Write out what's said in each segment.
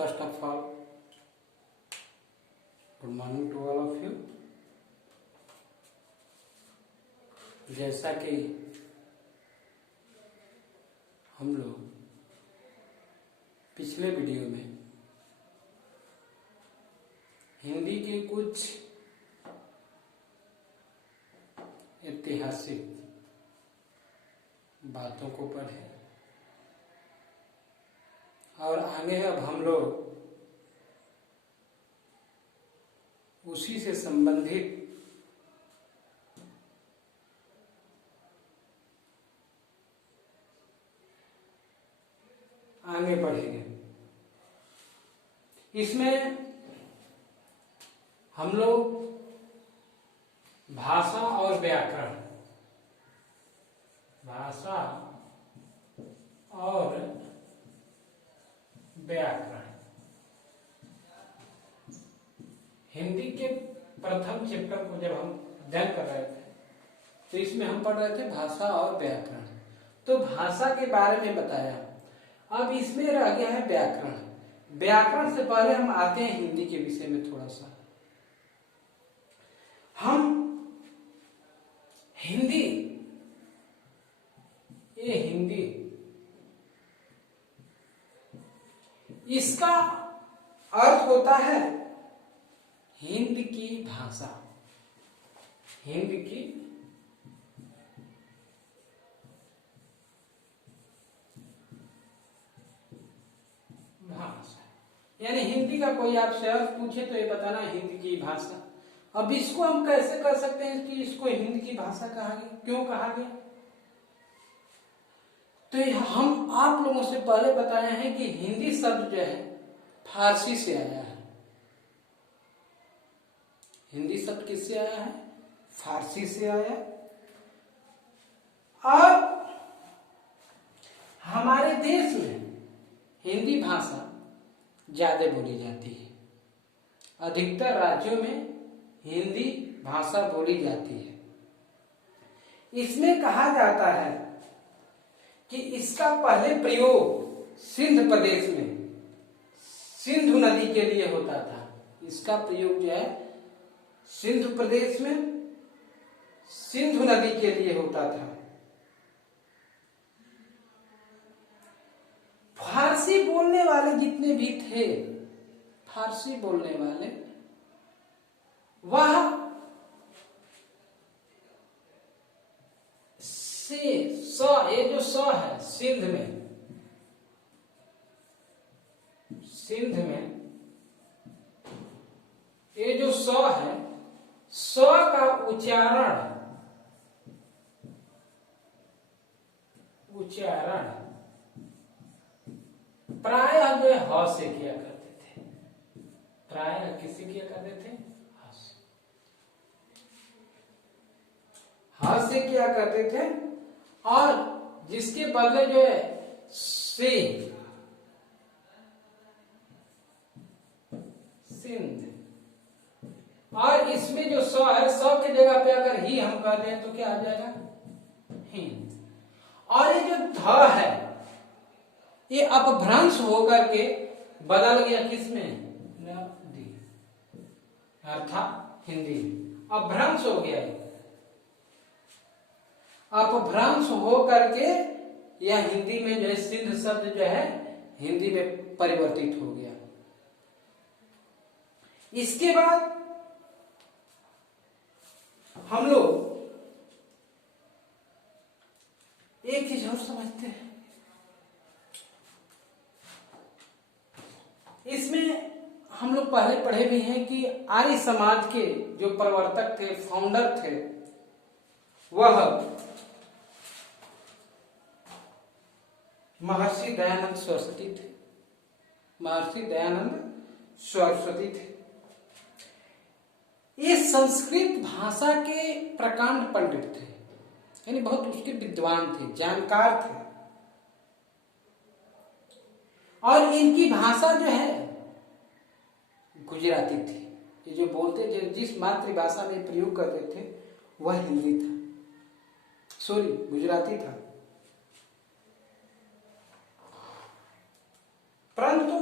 First of all, good morning to all of you. जैसा कि हम लोग पिछले वीडियो में हिंदी के कुछ ऐतिहासिक बातों को पढ़े और आगे अब हम लोग उसी से संबंधित आगे बढ़ेंगे। इसमें हम लोग भाषा और व्याकरण, भाषा और व्याकरण, हिंदी के प्रथम चैप्टर को जब हम अध्ययन कर रहे थे तो इसमें हम पढ़ रहे थे भाषा और व्याकरण। तो भाषा के बारे में बताया, अब इसमें रह गया है व्याकरण। व्याकरण से पहले हम आते हैं हिंदी के विषय में थोड़ा सा। हम हिंदी, ये हिंदी, इसका अर्थ होता है हिंद की भाषा, हिंद की भाषा, यानी हिंदी का कोई आपसे अर्थ पूछे तो ये बताना हिंद की भाषा। अब इसको हम कैसे कर सकते हैं कि इसको हिंद की भाषा कहा गया, क्यों कहा गया? तो हम आप लोगों से पहले बताए हैं कि हिंदी शब्द जो है फारसी से आया है। हिंदी शब्द किससे आया है? फारसी से आया। अब हमारे देश में हिंदी भाषा ज्यादा बोली जाती है। अधिकतर राज्यों में हिंदी भाषा बोली जाती है। इसमें कहा जाता है कि इसका पहले प्रयोग सिंध प्रदेश में सिंधु नदी के लिए होता था। इसका प्रयोग जो है सिंधु प्रदेश में सिंधु नदी के लिए होता था। फारसी बोलने वाले जितने भी थे, फारसी बोलने वाले, वह ये जो स है सिंध में, सिंध में ये जो स है, स का उच्चारण प्रायः जो है ह से किया करते थे। प्रायः किससे किया करते थे? ह से किया करते थे। और जिसके बदले जो है से, सिंध, और इसमें जो स है, स की जगह पे अगर ही हम कर दें तो क्या आ जाएगा? हिंद। और ये जो ध है ये अपभ्रंश होकर के बदल गया किसमें? नदी, अर्थात हिंदी में अपभ्रंश हो गया। अपभ्रंश हो करके यह हिंदी में जो है सिंध शब्द जो है हिंदी में परिवर्तित हो गया। इसके बाद हम लोग एक चीज और समझते हैं। इसमें हम लोग पहले पढ़े भी हैं कि आर्य समाज के जो प्रवर्तक थे, फाउंडर थे, वह महर्षि दयानंद सरस्वती थे। महर्षि दयानंद सरस्वती थे। ये संस्कृत भाषा के प्रकांड पंडित थे, यानी बहुत उसके विद्वान थे, जानकार थे। और इनकी भाषा जो है गुजराती थी। ये जो बोलते, जिस मातृभाषा में प्रयोग करते थे वह हिंदी था, गुजराती था। परंतु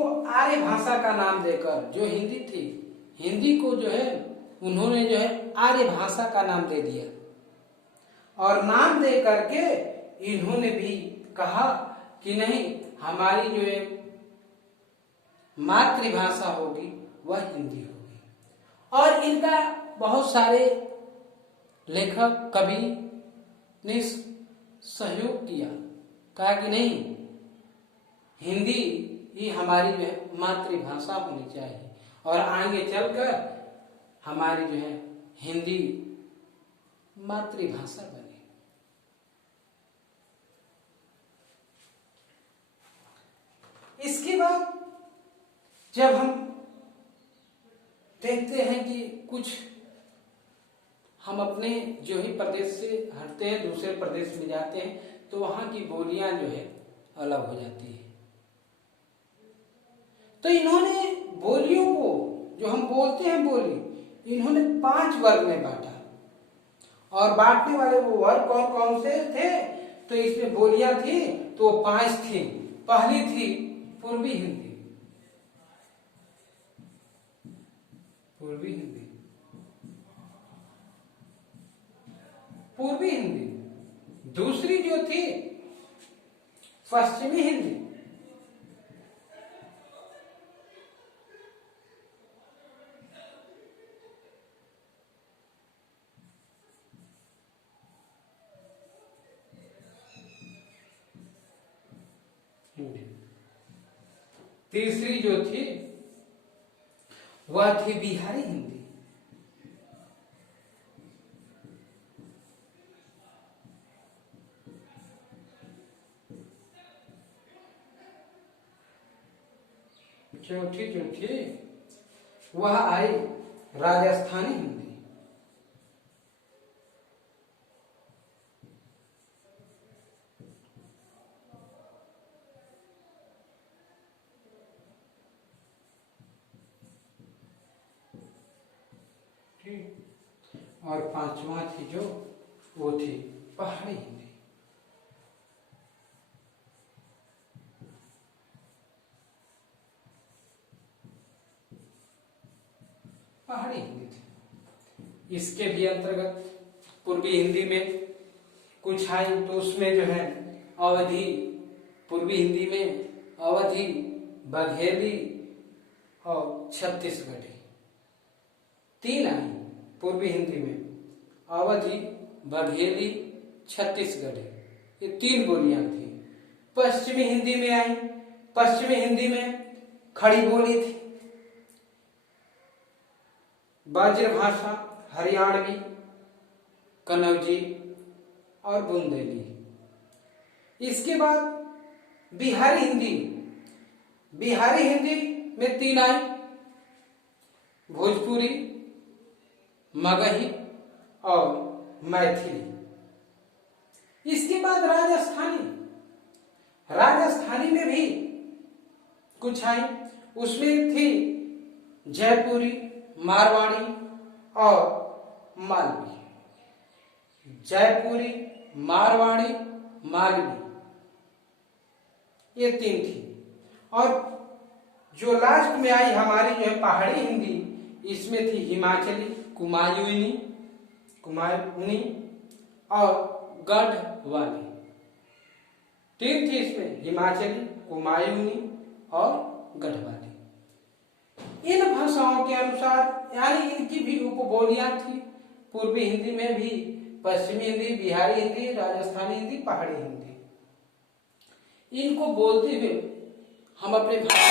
को आर्य भाषा का नाम देकर, जो हिंदी थी, हिंदी को जो है उन्होंने जो है आर्य भाषा का नाम दे दिया, और नाम दे करके इन्होंने भी कहा कि नहीं, हमारी जो एक मातृभाषा होगी वह हिंदी होगी। और इनका बहुत सारे लेखक कवि ने सहयोग किया, कहा कि नहीं, हिंदी ही हमारी जो है मातृभाषा होनी चाहिए, और आगे चलकर हमारी जो है हिंदी मातृभाषा बने। इसके बाद जब हम देखते हैं कि कुछ हम अपने जो ही प्रदेश से हटते हैं, दूसरे प्रदेश में जाते हैं, तो वहां की बोलियां जो है अलग हो जाती है। तो इन्होंने बोलियों को, जो हम बोलते हैं बोली, इन्होंने 5 वर्ग में बांटा, और बांटने वाले वो वर्ग कौन कौन से थे? तो इसमें बोलियां थी तो 5 थी। पहली थी पूर्वी हिंदी, पूर्वी हिंदी, पूर्वी हिंदी। दूसरी जो थी पश्चिमी हिंदी, तीसरी जो थी वह थी बिहारी हिंदी, चौथी जो थी वह आई राजस्थानी हिंदी, और 5वां थी जो वो थी पहाड़ी हिंदी। पहाड़ी हिंदी थी। इसके भी अंतर्गत पूर्वी हिंदी में कुछ आई, तो उसमें जो है अवधी, पूर्वी हिंदी में अवधी, बघेली और छत्तीसगढ़ी, 3 आई पूर्वी हिंदी में। अवधी, बघेली, छत्तीसगढ़ी, ये 3 बोलियां थी। पश्चिमी हिंदी में आई, पश्चिमी हिंदी में खड़ी बोली थी, ब्रजभाषा, हरियाणवी, कन्नौजी और बुंदेली। इसके बाद बिहारी हिंदी, बिहारी हिंदी में 3 आई, भोजपुरी, मगही और मैथिली। इसके बाद राजस्थानी, राजस्थानी में भी कुछ आई, उसमें थी जयपुरी, मारवाड़ी और मालवी। जयपुरी, मारवाड़ी, मालवी, ये 3 थी। और जो लास्ट में आई हमारी जो है पहाड़ी हिंदी, इसमें थी हिमाचली, कुमायूनी, और गढ़वाली। 3 थी इसमें, हिमाचली, कुमायूनी और गढ़वाली। इन भाषाओं के अनुसार, यानी इनकी भी उपबोलियां थी, पूर्वी हिंदी में भी पश्चिमी हिंदी, बिहारी हिंदी, राजस्थानी हिंदी, पहाड़ी हिंदी। इनको बोलते हुए हम अपने भाषा